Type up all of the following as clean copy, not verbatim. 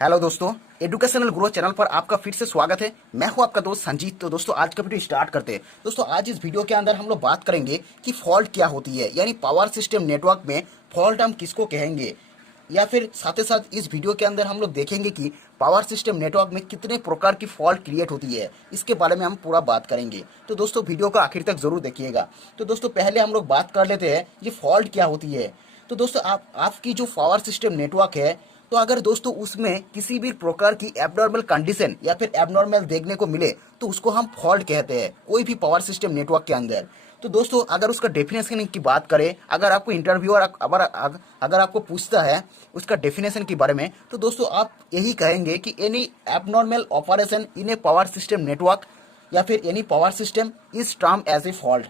Hello दोस्तों, educational growth channel पर आपका फिर से स्वागत है। मैं हूं आपका दोस्त संजीत। तो दोस्तों आज का वीडियो स्टार्ट करते हैं। दोस्तों आज इस वीडियो के अंदर हम लोग बात करेंगे कि फॉल्ट क्या होती है, यानी पावर सिस्टम नेटवर्क में फॉल्ट हम किसको कहेंगे, या फिर साथ ही साथ इस वीडियो के अंदर हम लोग देखेंगे कि पावर सिस्टम नेटवर्क में कितने प्रकार की फॉल्ट क्रिएट होती है, इसके बारे में हम पूरा बात करेंगे। तो दोस्तों वीडियो को आखिर तक जरूर देखिएगा। तो दोस्तों पहले हम लोग बात कर लेते हैं ये फॉल्ट क्या होती है। तो दोस्तों आपकी जो पावर सिस्टम नेटवर्क है, तो अगर दोस्तों उसमें किसी भी प्रकार की एबनॉर्मल कंडीशन या फिर एबनॉर्मल देखने को मिले तो उसको हम फॉल्ट कहते हैं, कोई भी पावर सिस्टम नेटवर्क के अंदर। तो दोस्तों अगर उसका डेफिनेशन की बात करें, अगर आपको इंटरव्यूअर अगर आपको पूछता है उसका डेफिनेशन के बारे में, तो दोस्तों आप यही कहेंगे कि any abnormal operation in a power system network या फिर any power system is term as a fault.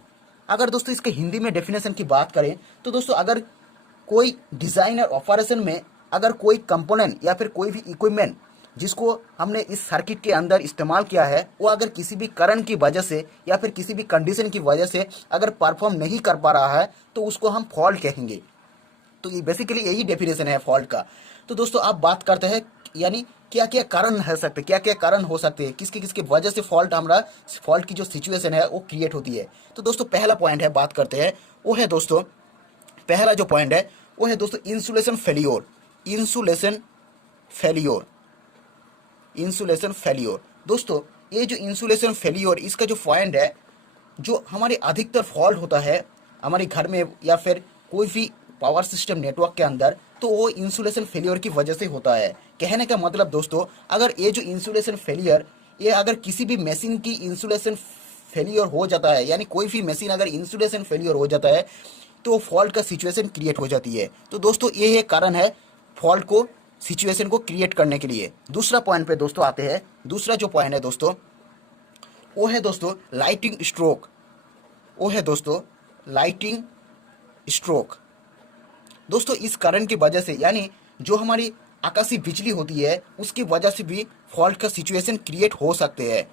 अगर दोस्तों इसके हिंदी में डेफिनेशन की बात करें, तो दोस्तों अगर कोई डिजाइन और ऑपरेशन में अगर कोई कंपोनेंट या फिर कोई भी इक्विपमेंट जिसको हमने इस सर्किट के अंदर इस्तेमाल किया है, वो अगर किसी भी करंट की वजह से या फिर किसी भी कंडीशन की वजह से अगर परफॉर्म नहीं कर पा रहा है, तो उसको हम फॉल्ट कहेंगे। तो ये बेसिकली यही डेफिनेशन है फॉल्ट का। तो दोस्तों आप बात करते हैं यानी क्या क्या कारण है सकते, क्या क्या कारण हो सकते हैं, किसके किसके वजह से फॉल्ट की जो सिचुएशन है वो क्रिएट होती है। तो दोस्तों पहला पॉइंट है, बात करते हैं, वो है दोस्तों, पहला जो पॉइंट है वो है दोस्तों insulation failure. Insulation failure, insulation failure. दोस्तों ये जो इंसुलेशन फेलियोर, इसका जो पॉइंट है, जो हमारे अधिकतर फॉल्ट होता है हमारे घर में या फिर कोई भी पावर सिस्टम नेटवर्क के अंदर, तो वो इंसुलेशन फेलियर की वजह से होता है। कहने का मतलब दोस्तों, अगर ये जो इंसुलेशन फेलियर, ये अगर किसी भी मशीन की इंसुलेशन फेलियर हो जाता है, यानी कोई भी मशीन अगर इंसुलेशन फेलियर हो जाता है, तो फॉल्ट का सिचुएशन क्रिएट हो जाती है। तो दोस्तों ये एक कारण है फॉल्ट को, सिचुएशन को क्रिएट करने के लिए। दूसरा पॉइंट पे दोस्तों आते हैं। दूसरा जो पॉइंट है दोस्तों, वो है दोस्तों लाइटिंग स्ट्रोक। वो है दोस्तों लाइटिंग स्ट्रोक। दोस्तों इस कारण की वजह से, यानी जो हमारी आकाशीय बिजली होती है उसकी वजह से भी फॉल्ट का सिचुएशन क्रिएट हो सकते हैं।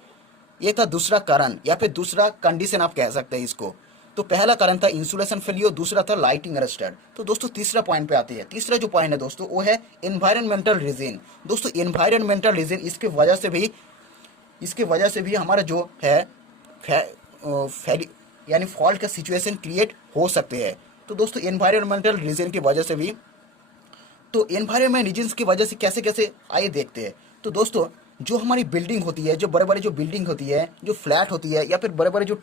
ये था दूसरा कारण या फिर दूसरा कंडीशन आप कह सकते हैं इसको। तो पहला कारण था इंसुलेशन फेलियर, दूसरा था लाइटिंग अरेस्टेड। तो दोस्तों तीसरा पॉइंट पे आते हैं। तीसरा जो पॉइंट है दोस्तों, वो है एनवायरमेंटल रीजन। दोस्तों एनवायरमेंटल रीजन, इसके वजह से भी हमारा जो है यानी फॉल्ट का सिचुएशन क्रिएट हो सकते हैं। तो दोस्तों एनवायरमेंटल रीजन की वजह से भी, तो एनवायरमेंट रीजन्स की वजह से कैसे कैसे आइए देखते हैं। तो दोस्तों जो हमारी बिल्डिंग होती है, जो बड़े बड़े जो बिल्डिंग होती है, जो फ्लैट होती है या फिर बड़े बड़े जो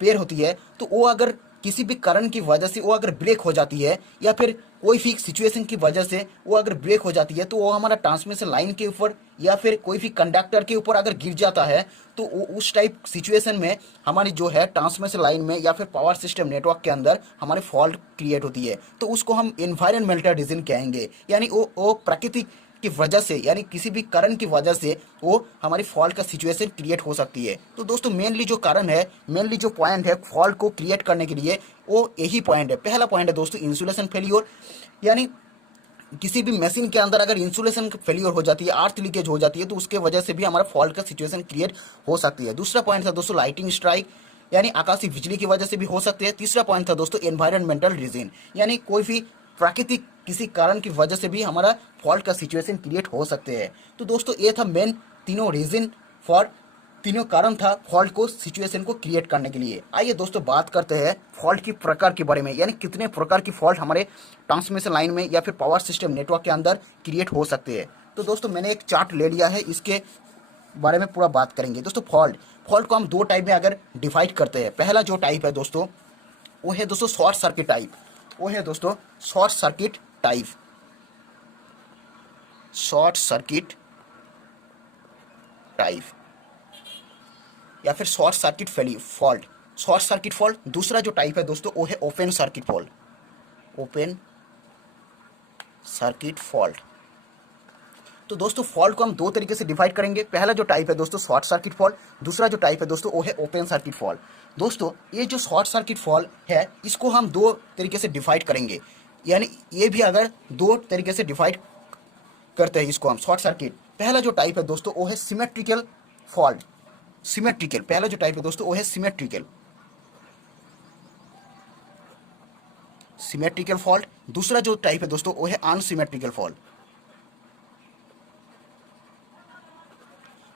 पेड़ होती है, तो वो अगर किसी भी कारण की वजह से वो अगर ब्रेक हो जाती है या फिर कोई भी सिचुएशन की वजह से वो अगर ब्रेक हो जाती है, तो वो हमारा ट्रांसमिशन लाइन के ऊपर या फिर कोई भी कंडक्टर के ऊपर अगर गिर जाता है, तो वो उस टाइप सिचुएशन में हमारी जो है ट्रांसमिशन लाइन में या फिर पावर सिस्टम नेटवर्क के अंदर हमारे फॉल्ट क्रिएट होती है। तो उसको हम एनवायरमेंटल रीजन कहेंगे, यानी वो प्राकृतिक की वजह से, यानी किसी भी कारण की वजह से वो हमारी फॉल्ट का सिचुएशन क्रिएट हो सकती है। तो दोस्तों मेनली जो कारण है, मेनली जो पॉइंट है फॉल्ट को क्रिएट करने के लिए, वो यही पॉइंट है। पहला पॉइंट है दोस्तों इंसुलेशन फेलियर, यानी किसी भी मशीन के अंदर अगर इंसुलेशन फेलियर हो जाती है, अर्थ लीकेज हो जाती है, तो उसके वजह से भी हमारा फॉल्ट का सिचुएशन क्रिएट हो सकती है। दूसरा पॉइंट था दोस्तों लाइटिंग स्ट्राइक, यानी आकाशीय बिजली की वजह से भी हो सकते हैं। तीसरा पॉइंट था दोस्तों एनवायरमेंटल रीजन, यानी कोई भी प्राकृतिक किसी कारण की वजह से भी हमारा फॉल्ट का सिचुएशन क्रिएट हो सकते हैं। तो दोस्तों ये था मेन तीनों रीजन फॉर, तीनों कारण था फॉल्ट को सिचुएशन को क्रिएट करने के लिए। आइए दोस्तों बात करते हैं फॉल्ट की प्रकार के बारे में, यानी कितने प्रकार की फॉल्ट हमारे ट्रांसमिशन लाइन में या फिर पावर सिस्टम नेटवर्क के अंदर क्रिएट हो सकते हैं। तो दोस्तों मैंने एक चार्ट ले लिया है, इसके बारे में पूरा बात करेंगे। दोस्तों फॉल्ट को हम दो टाइप में अगर डिवाइड करते हैं। पहला जो टाइप है दोस्तों, वो है दोस्तों शॉर्ट सर्किट टाइप। वो है दोस्तों short circuit type, short circuit type या फिर short circuit fault, short circuit fault. दूसरा जो टाइप है दोस्तों, वो है open circuit fault, open circuit fault. तो दोस्तों फॉल्ट को हम दो तरीके से डिवाइड करेंगे। पहला जो टाइप है दोस्तों शॉर्ट सर्किट फॉल्ट, दूसरा जो टाइप है दोस्तों वो है ओपन सर्किट फॉल्ट। दोस्तों ये जो शॉर्ट सर्किट फॉल्ट है, इसको हम दो तरीके से डिवाइड करेंगे, यानी ये भी अगर दो तरीके से डिवाइड करते हैं इसको हम शॉर्ट सर्किट। पहला जो टाइप है दोस्तों वो है सिमेट्रिकल फॉल्ट, सिमेट्रिकल। पहला जो टाइप है दोस्तों वो है सिमेट्रिकल, सिमेट्रिकल फॉल्ट। दूसरा जो टाइप है दोस्तों वो है अनसिमेट्रिकल फॉल्ट,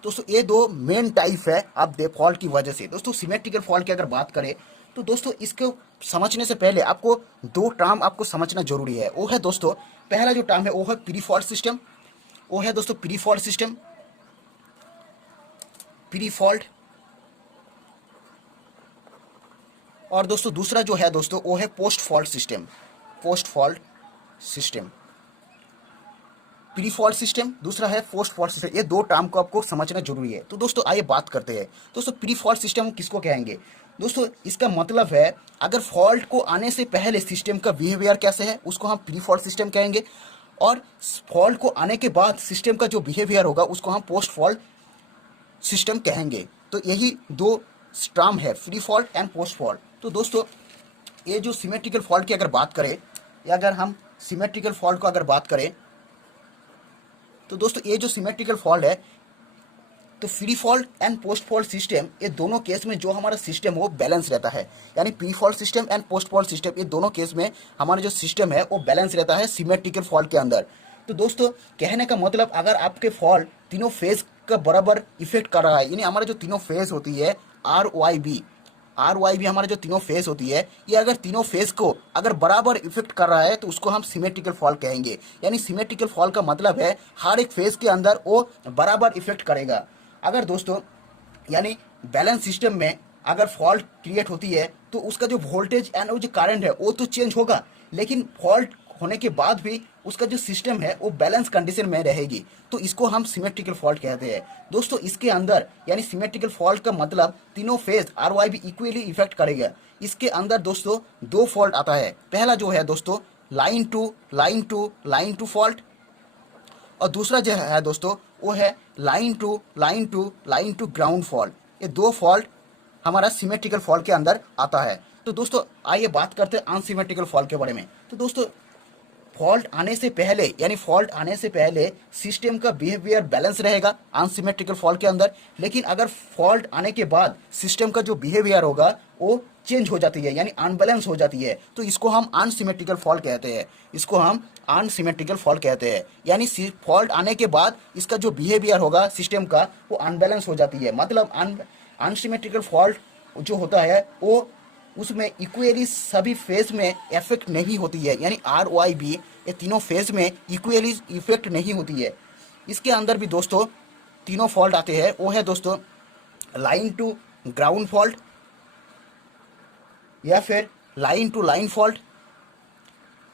दोस्तों ये दो मेन टाइप है आप फॉल्ट की वजह से। दोस्तों सिमेट्रिकल फॉल्ट की अगर बात करें तो दोस्तों इसको समझने से पहले आपको दो टर्म आपको समझना जरूरी है। वो है दोस्तों, पहला जो टर्म है वो है प्री फॉल्ट सिस्टम, वो है दोस्तों pre fault system, pre fault. और दोस्तों दूसरा जो है दोस्तों वो है post fault system, post fault system. Pre fault system दूसरा है पोस्ट फॉल्ट सिस्टम। ये दो टर्म को आपको समझना जरूरी है। तो दोस्तों आइए बात करते हैं। दोस्तों प्री फॉल्ट सिस्टम किसको कहेंगे? दोस्तों इसका मतलब है अगर फॉल्ट को आने से पहले सिस्टम का बिहेवियर कैसे है उसको हम प्री फॉल्ट सिस्टम कहेंगे, और फॉल्ट को आने के बाद सिस्टम का जो बिहेवियर होगा उसको हम पोस्ट फॉल्ट सिस्टम कहेंगे। तो यही दो टर्म है, pre fault and post fault. तो दोस्तों ये जो सिमेट्रिकल फॉल्ट की अगर बात करें, या अगर हम सिमेट्रिकल फॉल्ट को अगर बात करें तो दोस्तों ये जो सिमेट्रिकल फॉल्ट है, तो pre fault and post fault system, ये दोनों केस में जो हमारा सिस्टम है वो बैलेंस रहता है। यानी pre fault system and post fault system, ये दोनों केस में हमारा जो सिस्टम है वो बैलेंस रहता है सिमेट्रिकल फॉल्ट के अंदर। तो दोस्तों कहने का मतलब अगर आपके फॉल्ट तीनों फेज का बराबर इफेक्ट कर रहा है, यानी हमारा जो तीनों फेज होती है आर वाई बी हमारे जो तीनों फेज होती है, ये अगर तीनों फेज को अगर बराबर इफेक्ट कर रहा है तो उसको हम सिमेट्रिकल फॉल्ट कहेंगे। यानी सिमेट्रिकल फॉल्ट का मतलब है हर एक फेज के अंदर वो बराबर इफेक्ट करेगा। अगर दोस्तों यानी बैलेंस सिस्टम में अगर फॉल्ट क्रिएट होती है तो उसका जो वोल्टेज एंड वो जो करंट है वो तो चेंज होगा, लेकिन फॉल्ट होने के बाद भी उसका जो सिस्टम है वो बैलेंस कंडीशन में रहेगी। तो इसको हम सिमेट्रिकल फॉल्ट कहते हैं। दोस्तों इसके अंदर यानी सिमेट्रिकल फॉल्ट का मतलब तीनों फेज आर वाई भी इक्वली इफेक्ट करेगा। इसके अंदर दोस्तों दो फॉल्ट आता है। पहला जो है दोस्तों लाइन टू फॉल्ट, और दूसरा जो है दोस्तों वो है लाइन टू ग्राउंड फॉल्ट। ये दो फॉल्ट हमारा सिमेट्रिकल फॉल्ट के अंदर आता है। तो दोस्तों आइए बात करते हैं अनसिमेट्रिकल फॉल्ट के बारे में। तो दोस्तों फॉल्ट आने से पहले यानी फॉल्ट आने से पहले सिस्टम का बिहेवियर बैलेंस रहेगा अनसिमेट्रिकल फॉल्ट के अंदर, लेकिन अगर फॉल्ट आने के बाद सिस्टम का जो बिहेवियर होगा वो चेंज हो जाती है यानी अनबैलेंस हो जाती है, तो इसको हम अनसिमेट्रिकल फॉल्ट कहते हैं। इसको हम अनसिमेट्रिकल फॉल्ट कहते हैं। यानी फॉल्ट आने के बाद इसका जो बिहेवियर होगा सिस्टम का वो अनबैलेंस हो जाती है। मतलब अनसिमेट्रिकल फॉल्ट जो होता है वो उसमें इक्वली सभी फेज में इफेक्ट नहीं होती है, यानी आर वाई बी ये तीनों फेज में इक्वली इफेक्ट नहीं होती है। इसके अंदर भी दोस्तों तीनों फॉल्ट आते हैं। वो है दोस्तों लाइन टू ग्राउंड फॉल्ट, या फिर लाइन टू लाइन फॉल्ट,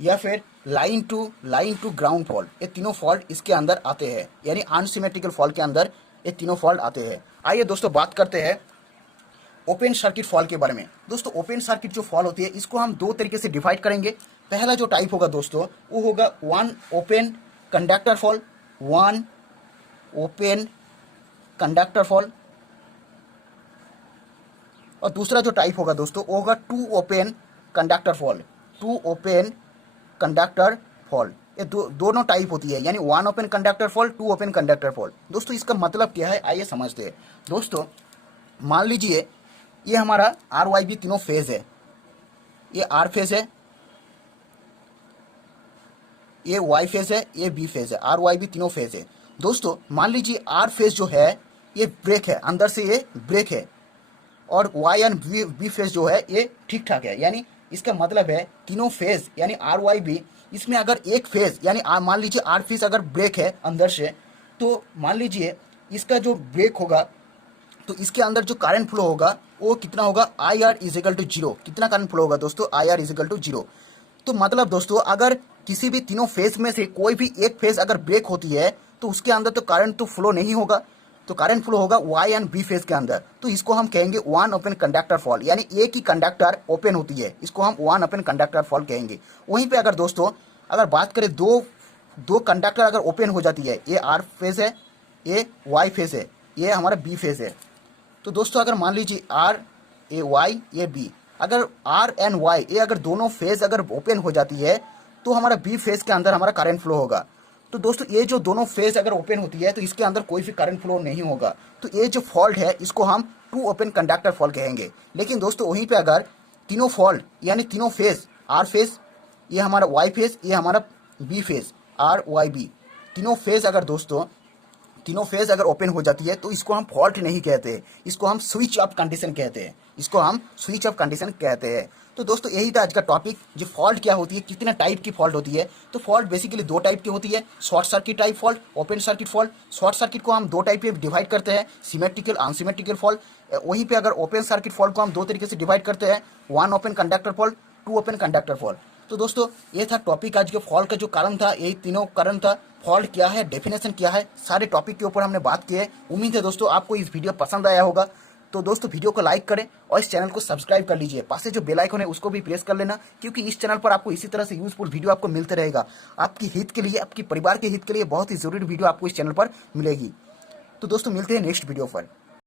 या फिर लाइन टू ग्राउंड फॉल्ट। ये तीनों फॉल्ट इसके अंदर आते हैं, यानी अनसिमेट्रिकल फॉल्ट के अंदर ये तीनों फॉल्ट आते हैं। आइए दोस्तों बात करते हैं ओपन सर्किट फॉल्ट के बारे में। दोस्तों ओपन सर्किट जो फॉल्ट होती है इसको हम दो तरीके से डिवाइड करेंगे। पहला जो टाइप होगा दोस्तों वो होगा one open conductor fault, one open conductor fault, और दूसरा जो टाइप होगा दोस्तों वो होगा two open conductor fault, two open conductor fault. ये दोनों टाइप होती है, यानी one open conductor fault, two open conductor fault. दोस्तों इसका मतलब क्या है आइए समझते हैं। दोस्तों मान लीजिए ये हमारा आर वाई बी तीनों फेज है, ये आर फेज है, ये वाई फेज है, ये बी फेज है, आर वाई बी तीनों फेज है। दोस्तों मान लीजिए आर फेज जो है ये ब्रेक है, अंदर से ये ब्रेक है, और वाई एंड बी फेज जो है ये ठीक ठाक है। यानी इसका मतलब है तीनों फेज यानी आर वाई बी, इसमें अगर एक फेज यानी मान लीजिए आर फेज अगर ब्रेक है अंदर से, तो मान लीजिए इसका जो ब्रेक होगा तो इसके अंदर जो करंट फ्लो होगा वो कितना होगा, I R is equal to zero. कितना करंट फ्लो होगा दोस्तों, I R is equal to zero. तो मतलब दोस्तों अगर किसी भी तीनों फेज में से कोई भी एक फेज अगर ब्रेक होती है तो उसके अंदर तो करंट तो फ्लो नहीं होगा, तो करंट फ्लो होगा वाई एंड बी फेज के अंदर। तो इसको हम कहेंगे वन ओपन कंडक्टर फॉल्ट, यानी एक ही कंडक्टर ओपन होती है, इसको हम वन ओपन कंडक्टर फॉल्ट कहेंगे। वहीं पे अगर दोस्तों अगर बात करें दो कंडक्टर अगर ओपन हो जाती है, ये आर फेज है, ये वाई फेज है, ये हमारा बी फेज है। तो दोस्तों अगर मान लीजिए आर ए वाई ये बी, अगर आर एंड वाई ये अगर दोनों फेज अगर ओपन हो जाती है तो हमारा बी फेज के अंदर हमारा करंट फ्लो होगा। तो दोस्तों ये जो दोनों फेज अगर ओपन होती है तो इसके अंदर कोई भी करंट फ्लो नहीं होगा। तो ये जो फॉल्ट है इसको हम टू ओपन कंडक्टर फॉल्ट कहेंगे। लेकिन दोस्तों वहीं पे अगर तीनों फॉल्ट यानी तीनों फेज आर फेज, ये हमारा वाई फेज, ये हमारा B phase R Y B, तीनों फेज अगर दोस्तों तीनों फेज अगर ओपन हो जाती है तो इसको हम फॉल्ट नहीं कहते, इसको हम स्विच ऑफ कंडीशन कहते हैं, इसको हम स्विच ऑफ कंडीशन कहते हैं। तो दोस्तों यही था आज का टॉपिक, जो फॉल्ट क्या होती है, कितने टाइप की फॉल्ट होती है। तो फॉल्ट बेसिकली दो टाइप की होती है, short circuit type fault, open circuit fault. Short circuit को हम दो टाइप में डिवाइड करते हैं, सिमेट्रिकल अनसिमेट्रिकल फॉल्ट। वहीं पे अगर ओपन सर्किट फॉल्ट को हम दो तरीके से डिवाइड करते हैं, one open conductor fault, two open conductor fault. तो दोस्तों ये था टॉपिक आज के। फॉल्ट का जो कारण था, यही तीनों कारण था। फॉल्ट क्या है, डेफिनेशन क्या है, सारे टॉपिक के ऊपर हमने बात की है। उम्मीद है दोस्तों आपको इस वीडियो पसंद आया होगा। तो दोस्तों वीडियो को लाइक करें और इस चैनल को सब्सक्राइब कर लीजिए। पास से जो बेल आइकन है उसको भी प्रेस कर लेना, क्योंकि इस चैनल पर आपको इसी तरह से यूजफुल वीडियो आपको मिलते रहेगा। आपकी हित के लिए, आपके परिवार के हित के लिए बहुत ही जरूरी वीडियो आपको इस चैनल पर मिलेगी। तो दोस्तों मिलते हैं नेक्स्ट वीडियो पर।